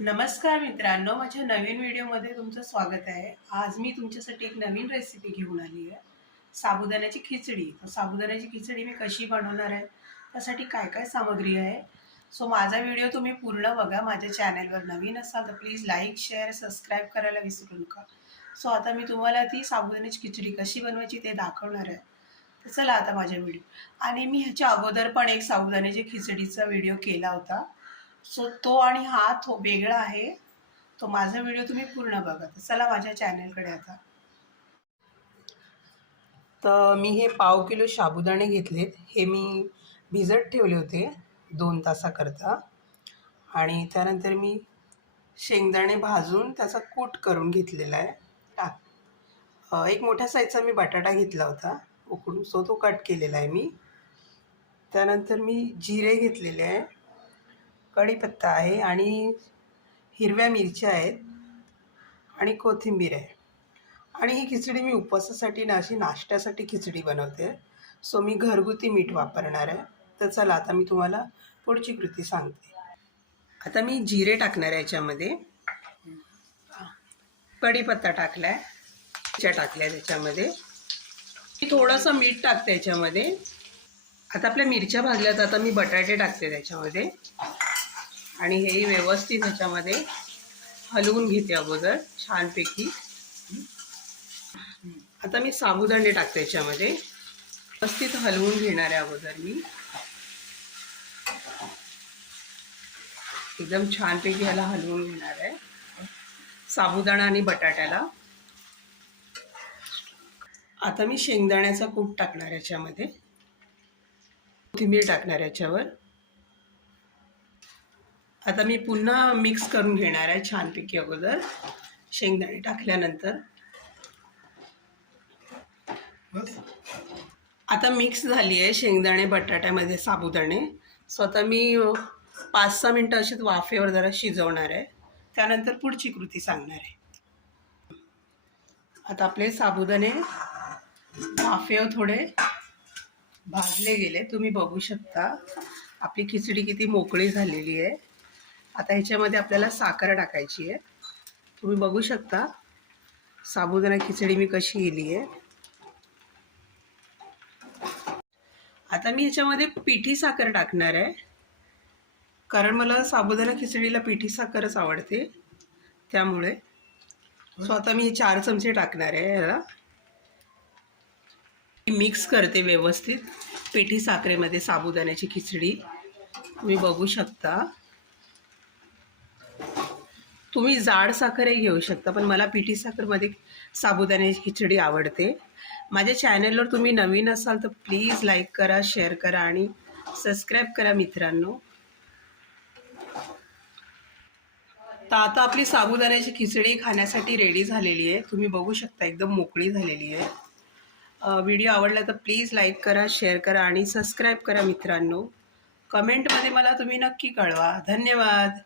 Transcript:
नमस्कार मित्रांनो माझ्या नवीन व्हिडिओमध्ये तुमचं स्वागत आहे. आज मी तुमच्यासाठी एक नवीन रेसिपी घेऊन आली आहे. साबुदाण्याची खिचडी. तर साबुदाण्याची खिचडी मी कशी बनवणार आहे? त्यासाठी काय काय सामग्री आहे? सो माझा व्हिडिओ तुम्ही पूर्ण बघा माझ्या चॅनलवर नवीन असाल तर प्लीज लाईक शेअर सबस्क्राईब करायला विसरू नका. सो आता मी तुम्हाला ती साबुदाण्याची खिचडी कशी बनवायची ते दाखवणार आहे. तर चला आता माझ्या व्हिडिओ आणि मी ह्याच्या अगोदर पण एक साबुदाण्याची खिचडीचा व्हिडिओ केला होता. सो तो आणि हा तो वेगळा आहे. तो माझा व्हिडिओ तुम्ही पूर्ण बघा. चला माझ्या चॅनलकडे आता. तर मी हे पाव किलो साबुदाणे घेतलेत. हे मी भिजत ठेवले होते दोन तासाकरता. आणि त्यानंतर मी शेंगदाणे भाजून त्याचा कूट करून घेतलेला आहे. टाक. एक मोठ्या साईजचा मी बटाटा घेतला होता. उकडून सो तो कट केलेला आहे मी. त्यानंतर मी जिरे घेतलेले आहे. कढीपत्ता आहे आणि हिरव्या मिरच्या आहेत आणि कोथिंबीर आहे. आणि ही खिचडी मी उपवासासाठी ना अशी नाश्त्यासाठी खिचडी बनवते. सो मी घरगुती मीठ वापरणार आहे. तर चला आता मी तुम्हाला पुढची कृती सांगते. आता मी जिरे टाकणार आहे याच्यामध्ये. कढीपत्ता टाकला आहे मिरच्या टाकल्या त्याच्यामध्ये. मी थोडंसं मीठ टाकते याच्यामध्ये. आता आपल्या मिरच्या भाजल्या तर आता मी बटाटे टाकते त्याच्यामध्ये. आणि हे व्यवस्थित ह्याच्यामध्ये हलवून घेते अगोदर छानपैकी. आता मी साबुदाणे टाकते याच्यामध्ये व्यवस्थित हलवून घेणार आहे अगोदर मी. एकदम छानपैकी ह्याला हलवून घेणार आहे. साबुदाणा आणि बटाट्याला. आता मी शेंगदाण्याचा कूट टाकणार याच्यामध्ये कोथिंबीर टाकणार याच्यावर आता मी पुन्हा मिक्स करून घेणार आहे छानपैकी अगोदर. शेंगदाणे टाकल्यानंतर. आता मिक्स झाली आहे शेंगदाणे बटाट्यामध्ये साबुदाणे. सो आता मी पाच सहा मिनटं अशीच वाफेवर जरा शिजवणार आहे. त्यानंतर पुढची कृती सांगणार आहे. आता आपले साबुदाणे वाफेवर थोडे भाजले गेले. तुम्ही बघू शकता. आपली खिचडी किती मोकळी झालेली आहे. आता ह्याच्यामध्ये आपल्याला साखर टाकायची आहे. तुम्ही बघू शकता साबुदाणा खिचडी मी कशी केली आहे. आता मी ह्याच्यामध्ये पिठी साखर टाकणार आहे. कारण मला साबुदाणा खिचडीला पिठी साखरच आवडते. त्यामुळे. सो आता मी चार चमचे टाकणार आहे याला मिक्स करते व्यवस्थित पिठी साखरेमध्ये साबुदाण्याची खिचडी. तुम्ही बघू शकता. तुम्ही जाड साखरही घेऊ शकता पण मला पिठी साखरमध्ये साबुदाण्याची खिचडी आवडते. माझ्या चॅनलवर तुम्ही नवीन असाल तर प्लीज लाईक करा शेअर करा आणि सबस्क्राईब करा मित्रांनो. तर आता आपली साबुदाण्याची खिचडी खाण्यासाठी रेडी झालेली आहे. तुम्ही बघू शकता एकदम मोकळी झालेली आहे. व्हिडिओ आवडला तर प्लीज लाईक करा शेअर करा आणि सबस्क्राईब करा मित्रांनो. कमेंटमध्ये मला तुम्ही नक्की कळवा. धन्यवाद.